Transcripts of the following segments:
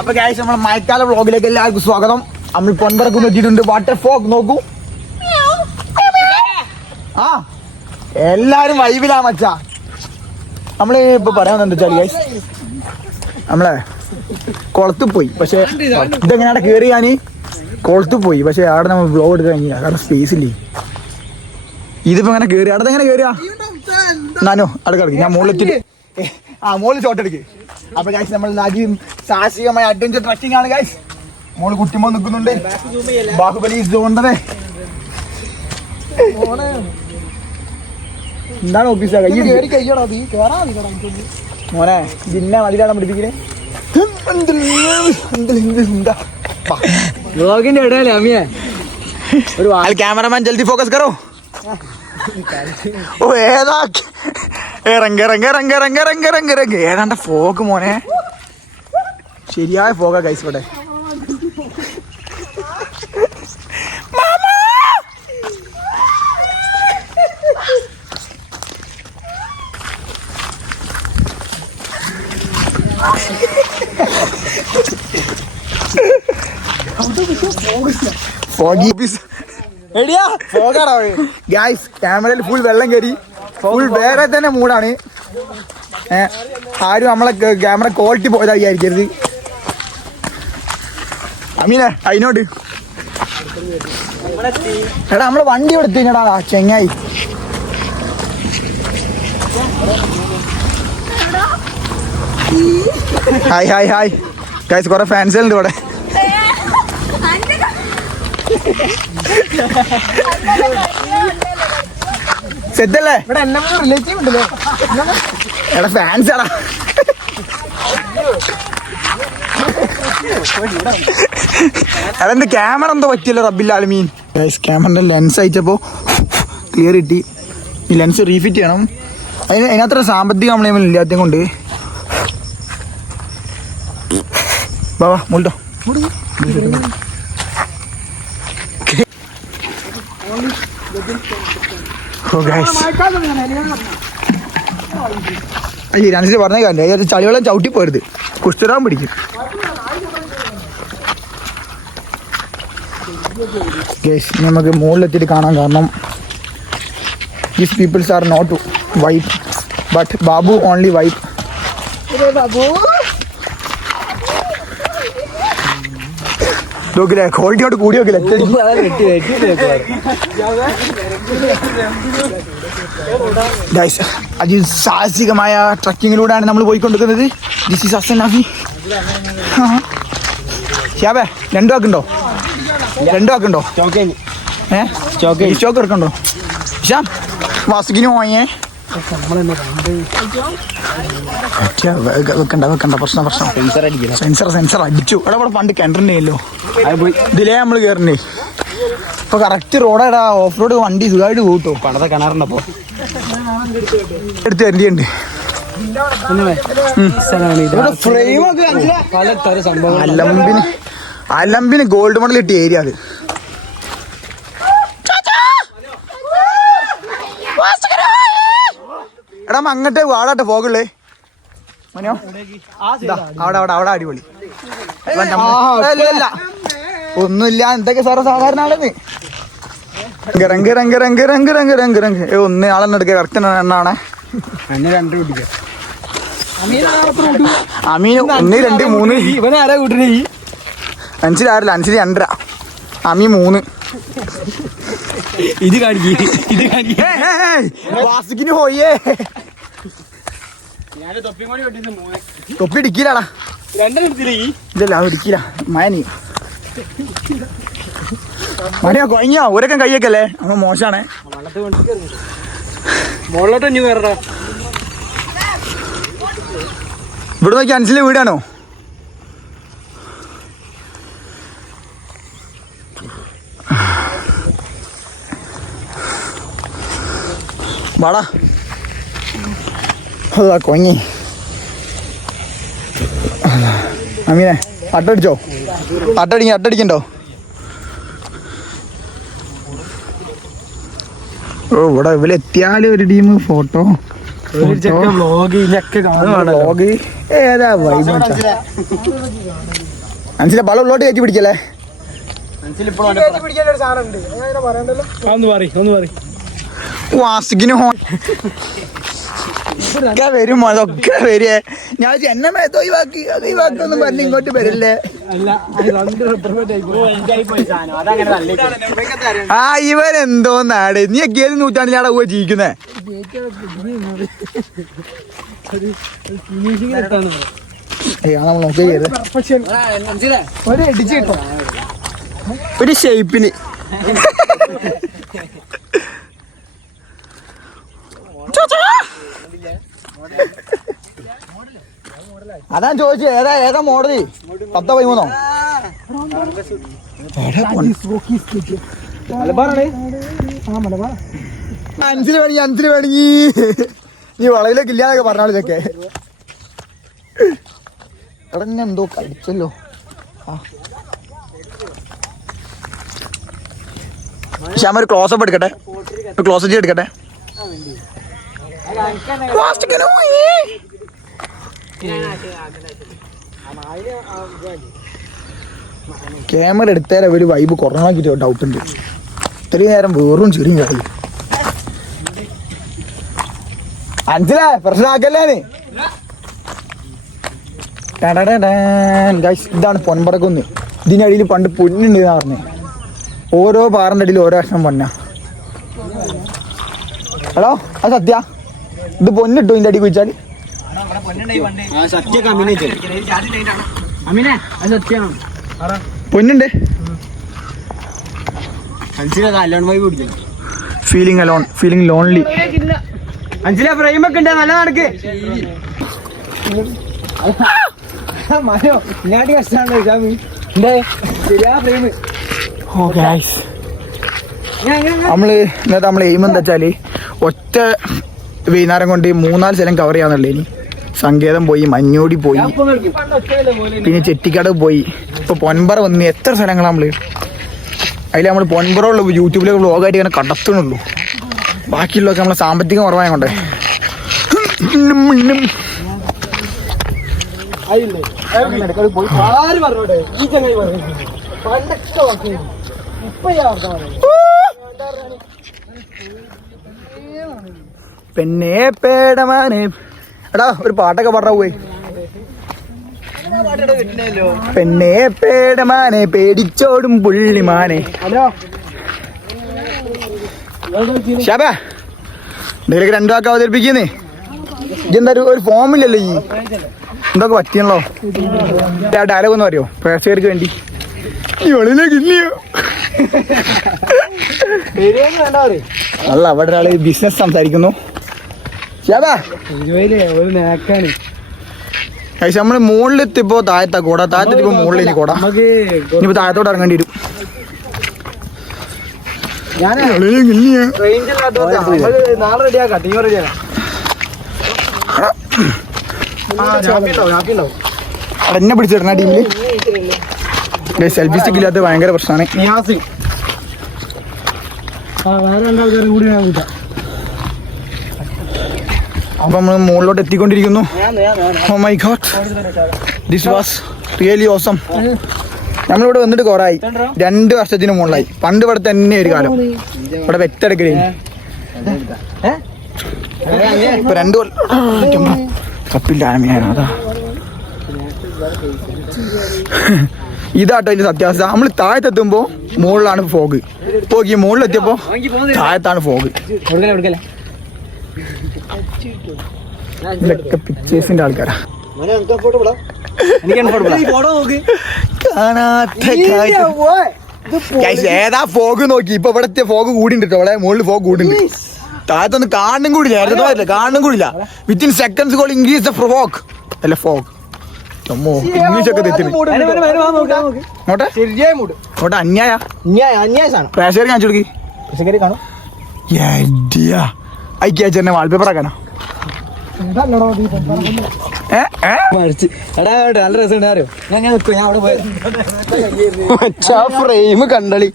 അപ്പൊ ഗൈസ് നമ്മളെ മഴക്കാല വ്ളോഗിലേക്ക് എല്ലാവർക്കും സ്വാഗതം. നമ്മൾ പൊൻപറക്കും എത്തിയിട്ടുണ്ട്. വാട്ടർ ഫോഗ് നോക്കൂ. ആ എല്ലാരും വൈബിലാ മച്ചാ. നമ്മള് ഇപ്പൊ പറയാൻ വെച്ചാൽ ഗൈസ് നമ്മളെ കുളത്ത് പോയി. പക്ഷെ ഇതെങ്ങനെയാണ് കേറി ഞാന് കുളത്ത് പോയി. പക്ഷെ അവിടെ നമ്മൾ വ്ളോഗ് എടുക്കാൻ കഴിഞ്ഞില്ല, കാരണം സ്പേസ് ഇല്ലേ. ഇതിപ്പോ ഇങ്ങനെ കേറി അവിടെ എങ്ങനെ കേറിയാ നാനോ അവിടെ കിടക്കും. ഞാൻ മുകളിലെത്തിട്ട് മുകളിൽ ഷോട്ട് എടുക്ക്. അപ്പൊ ഗൈസ് നമ്മൾ സാഹസികമായ അഡ്വഞ്ചർ ട്രക്കിംഗ് ആണ് ഗൈസ്. മോള് കുട്ടിമോ നിൽക്കുന്നുണ്ട്. ബാഹുബലി സോണ്ടേ എന്താണ് ഓഫീസാ മോനെ ജിന്നെ മതിലാണ് പിടിപ്പിക്കണേ. Cameraman ജൽദി focus കറോ. ഓ ഏതാ ഇറങ്ങ ഏതാണ്ട ഫോഗ് മോനെ. ശരിയായ ഫോഗാ ഗൈസ് ഇവിടെ. ഗൈസ് ക്യാമറയിൽ ഫുൾ വെള്ളം കയറി. ഫുൾ വേറെ തന്നെ മൂടാണ്. ആരും നമ്മളെ ക്യാമറ ക്വാളിറ്റി പോയതാ വിചാരിക്കരുത്. അമീനെ അതിനോട് എടാ നമ്മള് വണ്ടി എടുത്തിടാ ചെങ്ങായി. ഹായ് ഹായ് ഹായ് ഗൈസ്, കുറെ ഫാൻസ് ഉണ്ട് ഇവിടെ. സെറ്റല്ലേ എടാ ഫാൻസ് എടാ. എടാ എന്റെ ക്യാമറ എന്തോ പറ്റിയല്ലോ റബ്ബില്ലാലമീൻ. ഗൈസ് ക്യാമറന്റെ ലെൻസ് അയച്ചപ്പോ ക്ലിയർ കിട്ടി. ഈ ലെൻസ് റീഫിറ്റ് ചെയ്യണം. അതിനത്ര സാമ്പത്തിക നമ്മളെ ഇല്ലാത്ത കൊണ്ട് ബാബാ മുട്ടോ. ഈ പറഞ്ഞ കാര്യം ചളിവെള്ളം ചവിട്ടി പോരുത്, കുഷ്ഠരോഗം പിടിക്കും. നമുക്ക് മുകളിലെത്തിയിട്ട് കാണാൻ കാരണം these peoples are not white but Babu only white. നോക്കില്ലേ ക്വാളിറ്റിയോട് കൂടി നോക്കില്ല. അതിസാഹസികമായ ട്രക്കിങ്ങിലൂടെയാണ് നമ്മൾ പോയിക്കൊണ്ടിരിക്കുന്നത്. This is അസനാഫി. ഷാബേ രണ്ടു വാക്കുണ്ടോ? സ്റ്റോക്ക് എടുക്കണ്ടോ? ഷാം വാസുകിന് പോയേ വെക്കണ്ട പ്രശ്നം. സെൻസർ അടിച്ചു. അവിടെ ഇവിടെ പണ്ട് കിണറിൻ്റെയല്ലോ ഇതിലേ നമ്മള് കയറണ്ടേ. ഇപ്പൊ കറക്റ്റ് റോഡാ. ഓഫ് റോഡ് വണ്ടി സുഖമായിട്ട് പോട്ടോ. പണ്ടത്തെ കിണറുണ്ടപ്പോ എടുത്ത് തരേണ്ടിയുണ്ട്. അലമ്പിന് ഗോൾഡ് മെഡൽ കിട്ടിയ ഏരിയ അത്. എടാ അങ്ങോട്ടേ വാടാട്ടെ പോകള്ളേ മനോ. അവിടെ അടിപൊളി ഒന്നുമില്ല. എന്തൊക്കെ സാറേ സാധാരണ ആളെന്ന് റങ്ക് ഒന്ന് ആളെന്നെ എടുക്കുക. കറക്റ്റ് എണ്ണാണേ. അമീൻ 1 2 3 അഞ്ചിലാറില്ല. 5 2 അമീ 3. ഇത് വാസുകിന് പോയേ. തൊപ്പി ഇടിക്കില്ലാടാ. ഇല്ലല്ല അത് ഇടിക്കില്ല. മണിയാ കൊഞ്ഞോ ഒരക്കം കയ്യൊക്കെയല്ലേ അമ്മ മോശാണേ. ഇവിടെ നോക്കി അഞ്ചിലെ വീടാണോ? വാടാ കൊങ്ങി. അമീനെ അട്ടടിച്ചോ? അട്ടടിക്കണ്ടോ? ഓ ഇവിടെ എത്തിയാലും ഒരു ടീം ഫോട്ടോ വ്ളോഗ് ഏതാ വൈബ് മനസ്സിലെ ബളം ഉള്ളോട്ട് കയറ്റി പിടിക്കല്ലേ വാസിക്കിന് ഒക്കെ വരും അതൊക്കെ വരേ ഞാൻ എന്നെ മേത്ത് ഒഴിവാക്കി അത് ഒഴിവാക്കൊന്നും പറഞ്ഞ് ഇങ്ങോട്ട് വരില്ലേ ആ ഇവരെന്തോ നാട് നീ ഒക്കെ ഏത് നൂറ്റാണ്ടിലാണ് പോയി ജീവിക്കുന്നേ നമ്മൾ നോക്കിയത് ഒരു ഷേപ്പിന് അതാ ചോദിച്ചു ഏതാ മോഡല് 10-13 അഞ്ചില് വേണമെങ്കി നീ വളവിലേക്ക് ഇല്ലാതൊക്കെ പറഞ്ഞാളിതൊക്കെ എടാ ഞാൻ എന്തോ കഴിച്ചല്ലോ ശ്യാമ ഒരു ക്ലോസപ്പ് എടുക്കട്ടെ ക്ലോസ് എടുക്കട്ടെ ക്യാമറ എടുത്തേരെ ഒരു വൈബ് കുറഞ്ഞാക്കിട്ട് ഡൗട്ട് ഉണ്ട് ഇത്രയും നേരം വേറും ചെറിയും കളി അഞ്ചിലേ പ്രശ്നമാക്കല്ലേ ഇതാണ് പൊൻപറക്കൊന്ന് ഇതിനടിയിൽ പണ്ട് പൊന്നുണ്ട് എന്ന് പറഞ്ഞേ ഓരോ പാറിൻ്റെ അടിയിൽ ഓരോ കഷ്ണം പൊന്ന ഹലോ അത് സത്യ ഇത് പൊന്നിട്ടു ഇതിൻ്റെ അടി കുഴിച്ചാൽ പൊന്നുണ്ട് ഫീലിംഗ് അലോൺ ഫീലിംഗ് ലോൺലി അഞ്ചിലെ ഫ്രെയിമൊക്കെ ഉണ്ട് നല്ല നടക്ക് നമ്മള് എയിം എന്താ വെച്ചാല് ഒറ്റ വൈകുന്നേരം കൊണ്ട് 3-4 സ്ഥലം കവർ ചെയ്യാന്നുള്ളേ ഇനി സങ്കേതം പോയി മഞ്ഞോടി പോയി പിന്നെ ചെട്ടിക്കാട് പോയി ഇപ്പൊ പൊൻപറ വന്ന് എത്ര സ്ഥലങ്ങളാണ് നമ്മള് അതിൽ നമ്മൾ പൊൻപറയുള്ള യൂട്യൂബിലൊക്കെ വ്ളോഗായിട്ട് ഇങ്ങനെ കടത്തുന്നുള്ളൂ ബാക്കിയുള്ളതൊക്കെ നമ്മളെ സാമ്പത്തികം കുറവായ കൊണ്ടേ പെണ്ണേ പേടമാനെ എടാ ഒരു പാട്ടൊക്കെ പാടാ പോയി പെണ്ണേ പേടമാനെ പേടിച്ചോടും പുള്ളിമാനെ ഷാബാ എന്തെങ്കിലൊക്കെ 2 വാക്ക് അവതരിപ്പിക്കുന്നേ ഇതെന്താ ഒരു ഫോമില്ലല്ലോ ഈ എന്തൊക്കെ പറ്റിയല്ലോ ആ ഡയലോഗ് ഒന്ന് പറയോ പ്രേക്ഷകർക്ക് വേണ്ടി അല്ല അവിടെ ഒരാള് ബിസിനസ് സംസാരിക്കുന്നു നമ്മള് മുകളിലെത്തിപ്പോ താഴത്താ കൂടാ താഴത്തെത്തിപ്പോ മുകളിലേക്ക് കൂടാ ഇനിയിപ്പോ താഴത്തോട്ട് ഇറങ്ങേണ്ടി വരും എന്നെ പിടിച്ചിടണ ടീമില് സെൽഫി സ്റ്റിക്ക് ഇല്ലാത്ത ഭയങ്കര പ്രശ്നമാണ് അപ്പൊ നമ്മള് മുകളിലോട്ട് എത്തിക്കൊണ്ടിരിക്കുന്നു oh my God this was really awesome നമ്മളിവിടെ വന്നിട്ട് കുറവായി 2 വർഷത്തിന് മുകളിലായി പണ്ട് ഇവിടെ തന്നെ ഒരു കാലം ഇവിടെ വെറ്റെടുക്കലേ ഇപ്പൊ 2 കൊല്ലം കപ്പില്ല അതാ ഇതാട്ടോ ഇതിന്റെ സത്യാവസ്ഥ നമ്മൾ താഴത്തെത്തുമ്പോ മുകളിലാണ് ഫോഗ് പോക്കി മുകളിലെത്തിയപ്പോ താഴത്താണ് ഫോഗ് ഇതൊക്കെ പിക്ചേഴ്സിന്റെ ആൾക്കാരാ ഏതാ ഫോഗ് നോക്കി ഇപ്പൊ ഇവിടെ ഫോഗ് കൂടിണ്ട് അവിടെ മുകളിൽ ഫോഗ് കൂടിണ്ട് താഴത്തൊന്നും കാണും കൂടില്ല നേരത്തെ കാണും കൂടില്ല within seconds call increase the fog അല്ല ഫോഗ് ഇംഗ്ലീഷൊക്കെ അന്യായ പ്രേക്ഷകർ കാണിച്ചു കൊടുക്കി അയച്ചെന്നെ വാൾപേപ്പർ ആക്കാനോ നല്ല രസം അറിയോ ഞാൻ നിൽക്കും ഞാൻ അവിടെ പോയി ഫ്രെയിം കണ്ടളി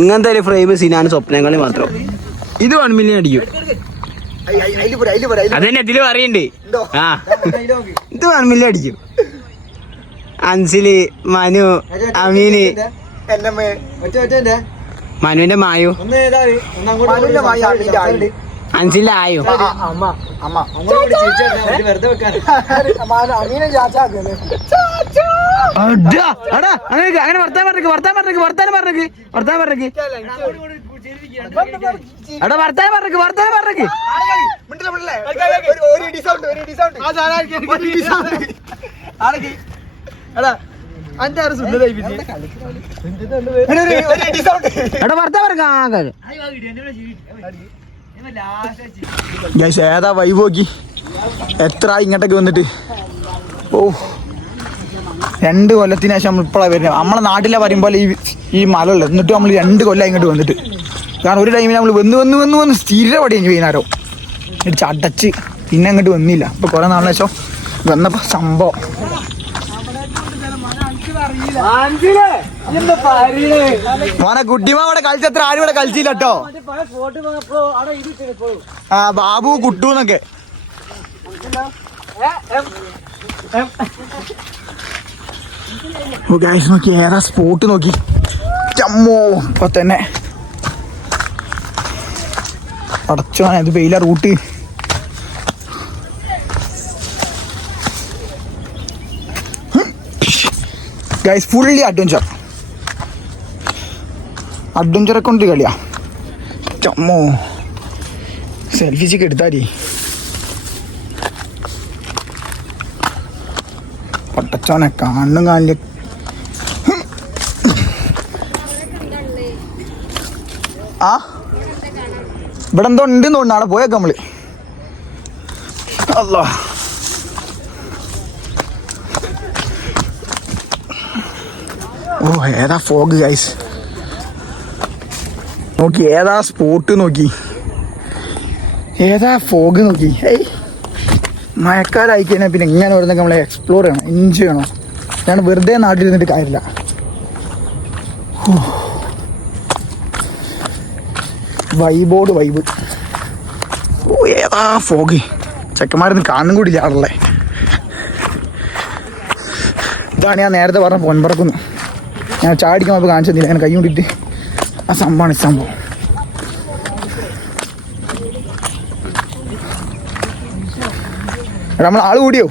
ഇങ്ങനത്തെ ഒരു ഫ്രെയിം സിനാൻ സ്വപ്നങ്ങളി മാത്രം. ഇത് 1 മില്യൺ അടിക്കും. അതന്നെ ഇതില് പറയണ്ട്. ആ ഇത് 1 മില്യൺ അടിക്കും. അൻസില്, മനു, അമീന്, മനുവിന്റെ മായു, അൻസിലെ ആയോ. അങ്ങനെ വർത്താൻ പറഞ്ഞേക്ക് എടാ വർത്താൻ പറഞ്ഞേക്ക്. ഏതാ വൈബ് നോക്കി എത്ര ഇങ്ങോട്ടൊക്കെ വന്നിട്ട്. ഓ 2 കൊല്ലത്തിന് ശേഷം നമ്മൾ ഇപ്പോഴാണ് വരുന്നത്. നമ്മളെ നാട്ടിലെ പറയുമ്പോൾ ഈ മല ഉള്ളത്. എന്നിട്ട് നമ്മൾ 2 കൊല്ലം ഇങ്ങോട്ട് വന്നിട്ട്. കാരണം ഒരു ടൈമിൽ നമ്മൾ വന്ന് സ്ഥിര പടിയായി വൈകുന്നേരം ഇടിച്ച് അടച്ച് പിന്നെ അങ്ങോട്ട് വന്നില്ല. ഇപ്പൊ കുറെ നാളിന് ശേഷം വന്നപ്പോ സംഭവം മോനെ കുട്ടിമാ അവിടെ കളിച്ചത്ര ആരും ഇവിടെ കളിച്ചില്ല കേട്ടോ. ആ ബാബു കുട്ടൂന്നൊക്കെ. നോക്കി ഏതാ സ്പോട്ട് നോക്കി ചമ്മോ. ഇപ്പൊ തന്നെ അടച്ചോ ഇത് വെയില റൂട്ട്. ഗൈസ് ഫുള്ളി അഡ്വഞ്ചറെ കൊണ്ട് കളിയാ. ചമ്മോ സെൽഫിച്ചൊക്കെ എടുത്താടി. പട്ടച്ചോനെ കാണും കാണില്ല. ആ ഇവിടെ എന്തോ ഉണ്ടെന്ന് തോന്നുന്നു. അവിടെ പോയേക്കാം നമ്മള്. അല്ലാ ഓ ഏതാ ഫോഗ് ഗൈസ് നോക്കി. ഏതാ സ്പോട്ട് നോക്കി. ഏതാ ഫോഗ് നോക്കി. ഏയ് മഴക്കാലമായി കഴിഞ്ഞാൽ പിന്നെ ഇങ്ങനെ വരുന്നൊക്കെ നമ്മളെ എക്സ്പ്ലോർ ചെയ്യണം, എൻജോയ് ചെയ്യണം. ഞാൻ വെറുതെ നാട്ടിലിരുന്നിട്ട് കാര്യമില്ല. വൈബോട് വൈബ്. ഓ ഏതാ ഫോഗ്. ചെക്കന്മാരൊന്നും കാണും കൂടിയില്ല ആളല്ലേ. ഇതാണ് ഞാൻ നേരത്തെ പറഞ്ഞ പൊൻപറക്കുന്നു. ഞാൻ ചാടിക്കാൻ കാണിച്ചു തന്നില്ല. അങ്ങനെ കൈ കൊണ്ടിട്ട് ആ സംഭവമാണ് ഈ സംഭവം. എടാ നമ്മൾ ആള് കൂടിയോ?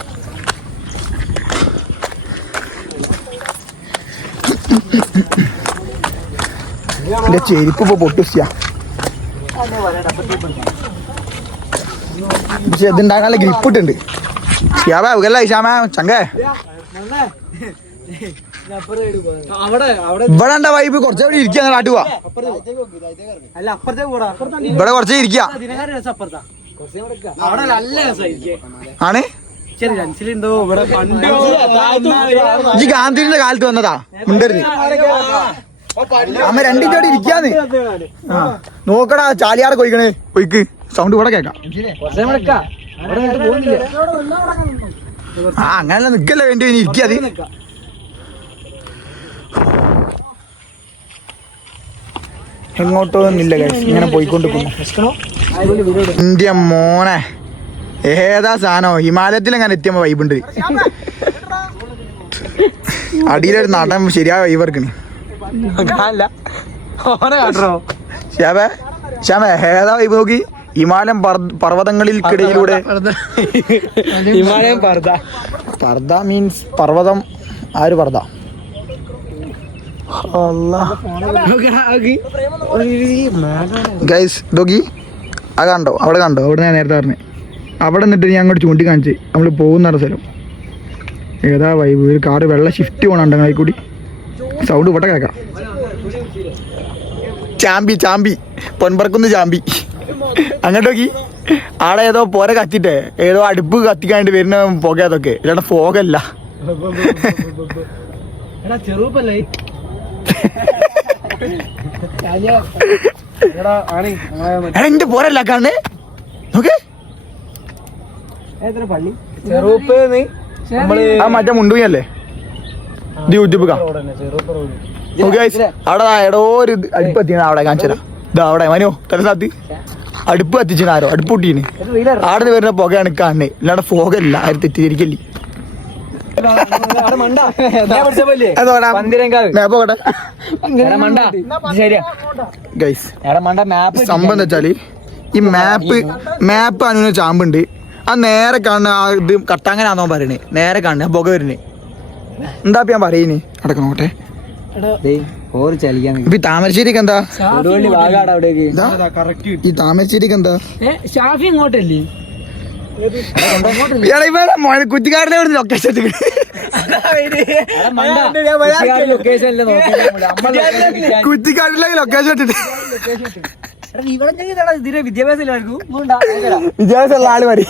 എന്റെ ചെരുപ്പ് ഇപ്പൊ പൊട്ടിച്ചാ. പക്ഷെ ഇതുണ്ടാക്കാനുള്ള ഗ്രിപ്പ് ഇട്ടുണ്ട്. ശ്യാമല്ലേ ശ്യാമ ചങ്കേ ഇവിടെ എന്താ വൈബ്. കുറച്ചുകൂടി ഇരിക്കുക. നാട്ടു പോവാ. ഇവിടെ കുറച്ച് ഇരിക്കുക ആണ്. ഈ ഗാന്ധിന്റെ കാലത്ത് വന്നതാ മുണ്ടരുത്. അമ്മ 2 ചോടി ഇരിക്കാന്ന്. ആ നോക്കടാ ചാലിയാറെ കൊയ്ക്കണേ. കൊയ്ക്ക് സൗണ്ട് ഇവിടെ കേക്കാം. ആ അങ്ങനല്ല നിക്കല്ലേ വേണ്ടി ഇരിക്കാത്. എങ്ങോട്ടോ ഒന്നില്ല ഇങ്ങനെ പോയിക്കൊണ്ടിരിക്കുന്നു. ഇന്ത്യ മോനെ ഏതാ സാധനോ. ഹിമാലയത്തിൽ അങ്ങനെ എത്തിയപ്പോ വൈബുണ്ട്. അടിയിലൊരു നടൻ ശരിയായ വൈബർക്കണ്. ശ്യാമ ഏതാ വൈബ് നോക്കി. ഹിമാലയം പർവ്വതങ്ങളിൽക്കിടയിലൂടെ. ഹിമാലയം പർദ്ദ മീൻസ് പർവ്വതം. ആര് പർദ്ദ? ഗൈസ് നോക്കി. ആ കണ്ടോ അവിടെ കണ്ടോ. അവിടെ ഞാൻ നേരത്തെ പറഞ്ഞേ. അവിടെ നിന്നിട്ട് ഞാൻ അങ്ങോട്ട് ചൂണ്ടിക്കാണിച്ച് നമ്മൾ പോകുന്ന സ്ഥലം. ഏതാ വൈബ്. ഒരു കാറ് വെള്ളം ഷിഫ്റ്റ് പോകണുണ്ട് അങ്ങനെ കൂടി. സൗണ്ട് ഇവിടെ കേൾക്കാം. ചാമ്പി പൊൻപറക്കുന്ന് ചാമ്പി. അങ്ങോട്ട് നോക്കി. ആടെ ഏതോ പോര കത്തിട്ടേ ഏതോ അടുപ്പ് കത്തിക്കാണ്ട് വരുന്ന പുക. അതൊക്കെ ഇല്ലാണ്ട് ഫോഗല്ല. എന്റെ പോരല്ല കാണേ നോക്കേ. ചെറുപ്പേന്ന് ആ മറ്റേ മുണ്ടുകയല്ലേ ഇത് യൂട്യൂബ് അവിടെ എടോ ഒരു അടുപ്പ് എത്തിയാണ് അവിടെ കാണിച്ചരാ ഇതാ അവിടെ മനോ തലസാത്തി അടുപ്പ് കത്തിച്ചിന് ആരോ അടുപ്പ് പൊട്ടീന് ആടെ നിന്ന് വരുന്ന പുകയാണ് കാണുന്നേ ഇല്ലാണ്ട് ഫോഗല്ല ആരും തെറ്റിദ്ധരിക്കല്ലേ സംഭവം എന്താ വെച്ചാല് ഈ മാപ്പ് അനുവിന് ചാമ്പുണ്ട് ആ നേരെ കാണുന്ന ആ ഇത് കട്ടാങ്ങനാന്നോ പറയണേ നേരെ കാണുന്ന പുക വരുന്നേ എന്താ ഞാൻ പറയുന്നേ അടക്കണോട്ടെ ഇപ്പൊ ഈ താമരശ്ശേരിക്ക് എന്താ ഈ താമരശ്ശേരിക്ക് എന്താ ഷാഫി ഇങ്ങോട്ടല്ലേ കുറ്റിക്കാടിനെ ലൊക്കേഷൻ കുറ്റിക്കാടിലേക്ക് ലൊക്കേഷൻ ഇട്ടിട്ട് വിദ്യാഭ്യാസമുള്ള ആള് മതി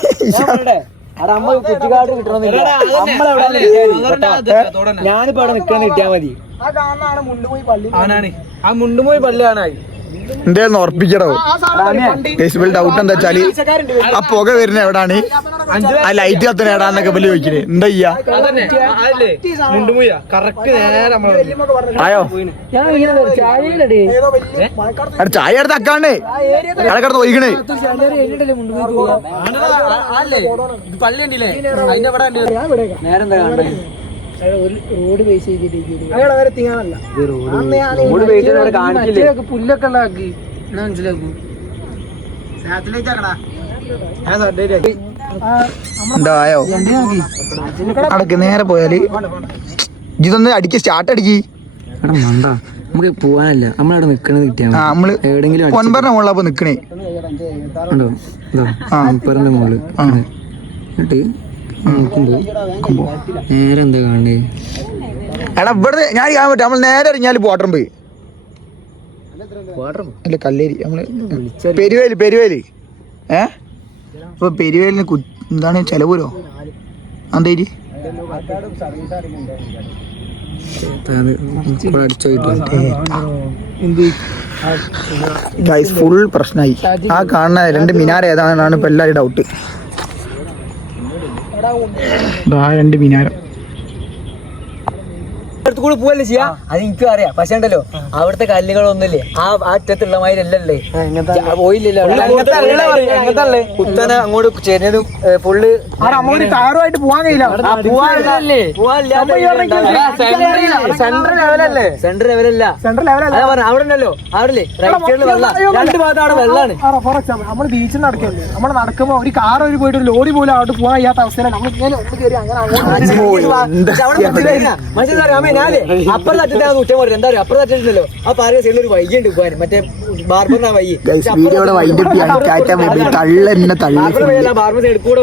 ഞാനിപ്പോ അവിടെ നിക്കാൻ കിട്ടിയാ മതി ആ മുണ്ടുപോയി പള്ളിയാണ് എന്തായാലും ഉറപ്പിക്കടോ ഡൗട്ട് എന്താ വെച്ചാല് ആ പുക വരുന്ന എവിടാണ് ആ ലൈറ്റ് കത്തുന്ന എവിടാന്നൊക്കെ വലിയ ചോദിക്കണേ എന്താ ചെയ്യാ ആയോ ചായ എടുത്ത് അക്കാണ്ടേ അവിടെ കിടന്ന് ഒഴിക്കണേ പള്ളി ഉണ്ടല്ലേ അതിന്റെ റോഡ് ബേസ് ചെയ്തിട്ട് പുല്ലൊക്കെ ഉണ്ടാക്കി മനസ്സിലാക്കൂ എന്താ ആയോ അടക്ക് നേരെ പോയാല് ഇതൊന്ന് അടിക്ക് സ്റ്റാർട്ട് അടിക്ക് നമുക്ക് പോവാനല്ല നമ്മളവിടെ നിക്കണത് കിട്ടിയാ നമ്മള് എവിടെങ്കിലും ഒൻപറിന്റെ മുകളിൽ അപ്പൊ നിക്കണേ മുകളിൽ എന്നിട്ട് നേരെ എന്താ കാണണ്ടേ എടാ ഇവിടെ ഞാൻ കാണാൻ പറ്റും നമ്മൾ നേരെ ഇറങ്ങിയാല് പോട്ടറും പോയി അല്ല കല്ലേരി നമ്മള് പെരുവേലി ഇപ്പൊ പെരുവേലിന് എന്താണ് ചെലവൂരോ എന്തേരി ഫുൾ പ്രശ്നമായി ആ കാണുന്ന 2 മിനാർ ഏതാണെന്നാണ് ഇപ്പൊ എല്ലാവരും ഡൗട്ട് 2 മിനാരം കൂടെ പോവല്ലേ ചെയ്യാ അത് എനിക്കും അറിയാം പക്ഷെ ഉണ്ടല്ലോ അവിടുത്തെ കല്ലുകളൊന്നുമില്ലേ ആ അറ്റത്തുള്ള മാതിരല്ലേ പോയില്ലല്ലോ കുത്തനെ അങ്ങോട്ട് ചെരിഞ്ഞതും ഫുള്ള് കാറുമായിട്ട് പോവാൻ കഴിയില്ല സെന്റർ ലെവലല്ല അവിടെ ഉണ്ടല്ലോ അവിടെ വെള്ളം 2 ഭാഗത്ത് അവിടെ വെള്ളമാണ്. ഫോർ എക്സാമ്പിൾ നമ്മൾ ബീച്ചിൽ നടക്കല്ലേ നമ്മൾ നടക്കുമ്പോ ഒരു കാർ ഒരു പോയിട്ട് ഒരു ലോറി പോലും അവിടെ പോകാൻ കഴിയാത്ത അവസ്ഥയിലാണ് നമ്മൾ ഇങ്ങനെ മനസ്സിലായി അപ്പുറത്തറ്റത്തെ ഉച്ച പോലെ എന്താ പറയുക അപ്പുറത്തല്ലോ ആ പാറ സൈഡിൽ ഒരു വൈകിയുണ്ട് പോകാൻ മറ്റേ ബാർബറിനാ വൈകി ബാർബർ സൈഡ് കൂടെ